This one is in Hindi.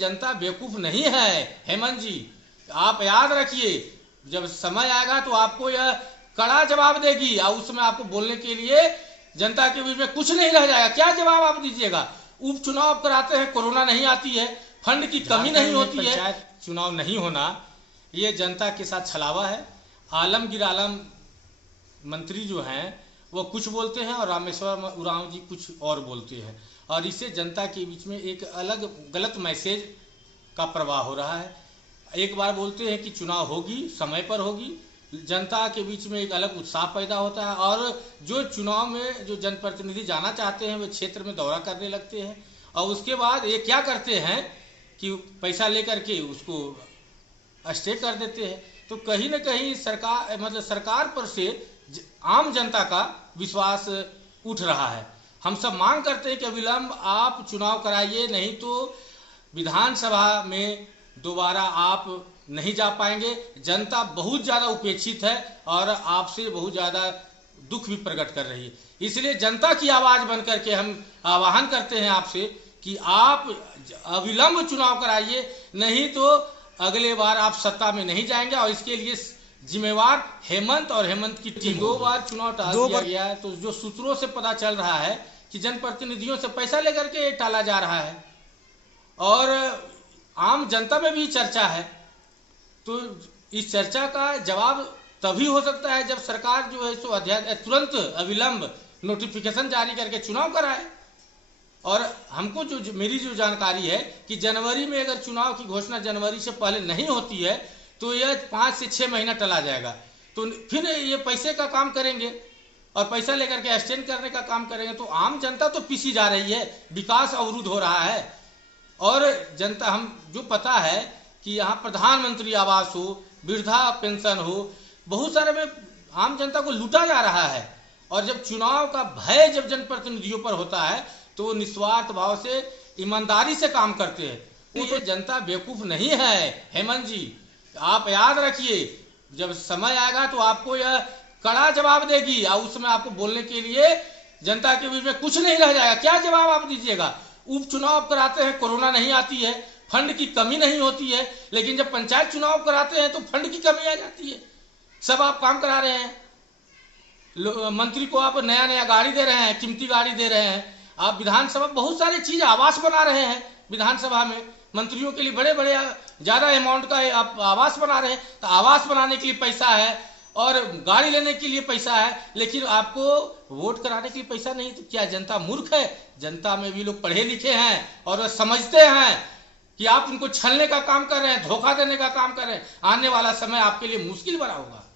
जनता बेवकूफ नहीं है हेमंत जी, आप याद रखिए, जब समय आएगा तो आपको यह कड़ा जवाब देगी और उसमें आपको बोलने के लिए जनता के बीच में कुछ नहीं रह जाएगा। क्या जवाब आप दीजिएगा? उपचुनाव कराते हैं, कोरोना नहीं आती है, फंड की कमी नहीं होती है, पंचायत चुनाव नहीं होना, ये जनता के साथ छलावा है। आलमगीर आलम मंत्री जो हैं वो कुछ बोलते हैं और रामेश्वर उरांव जी कुछ और बोलते हैं, और इससे जनता के बीच में एक अलग गलत मैसेज का प्रवाह हो रहा है। एक बार बोलते हैं कि चुनाव होगी, समय पर होगी, जनता के बीच में एक अलग उत्साह पैदा होता है, और जो चुनाव में जो जनप्रतिनिधि जाना चाहते हैं वे क्षेत्र में दौरा करने लगते हैं, और उसके बाद ये क्या करते हैं कि पैसा लेकर के उसको स्टे कर देते हैं। तो कहीं ना कहीं सरकार मतलब सरकार पर से आम जनता का विश्वास उठ रहा है। हम सब मांग करते हैं कि अविलंब आप चुनाव कराइए, नहीं तो विधानसभा में दोबारा आप नहीं जा पाएंगे। जनता बहुत ज़्यादा उपेक्षित है और आपसे बहुत ज़्यादा दुख भी प्रकट कर रही है। इसलिए जनता की आवाज़ बन करके हम आह्वान करते हैं आपसे कि आप अविलंब चुनाव कराइए, नहीं तो अगले बार आप सत्ता में नहीं जाएंगे, और इसके लिए जिम्मेवार हेमंत और हेमंत की टीम। 2 बार चुनाव टाल दिया गया है, तो जो सूत्रों से पता चल रहा है कि जनप्रतिनिधियों से पैसा लेकर के टाला जा रहा है, और आम जनता में भी चर्चा है। तो इस चर्चा का जवाब तभी हो सकता है जब सरकार जो है सो तुरंत अविलंब नोटिफिकेशन जारी करके चुनाव कराए। और हमको जो मेरी जो जानकारी है कि जनवरी में अगर चुनाव की घोषणा जनवरी से पहले नहीं होती है तो यह 5 से 6 महीना टला जाएगा। तो फिर ये पैसे का काम करेंगे और पैसा लेकर के एक्सटेंड करने का काम करेंगे, तो आम जनता तो पीसी जा रही है, विकास अवरुद्ध हो रहा है। और जनता हम जो पता है कि यहाँ प्रधानमंत्री आवास हो, वृद्धा पेंशन हो, बहुत सारे में आम जनता को लूटा जा रहा है। और जब चुनाव का भय जब जनप्रतिनिधियों पर होता है तो वो निस्वार्थ भाव से ईमानदारी से काम करते हैं। तो ये जनता बेवकूफ नहीं है हेमंत जी, आप याद रखिए, जब समय आएगा तो आपको यह कड़ा जवाब देगी और उसमें आपको बोलने के लिए जनता के बीच में कुछ नहीं रह जाएगा। क्या जवाब आप दीजिएगा? उपचुनाव कराते हैं, कोरोना नहीं आती है, फंड की कमी नहीं होती है, लेकिन जब पंचायत चुनाव कराते हैं तो फंड की कमी आ जाती है। सब आप काम करा रहे हैं, मंत्री को आप नया नया गाड़ी दे रहे हैं, कीमती गाड़ी दे रहे हैं, आप विधानसभा बहुत सारी चीज आवास बना रहे हैं, विधानसभा में मंत्रियों के लिए बड़े बड़े ज्यादा अमाउंट का आप आवास बना रहे हैं। तो आवास बनाने के लिए पैसा है और गाड़ी लेने के लिए पैसा है, लेकिन आपको वोट कराने के लिए पैसा नहीं। तो क्या जनता मूर्ख है? जनता में भी लोग पढ़े लिखे हैं और समझते हैं कि आप उनको छलने का काम कर रहे हैं, धोखा देने का काम कर रहे हैं। आने वाला समय आपके लिए मुश्किल बना होगा।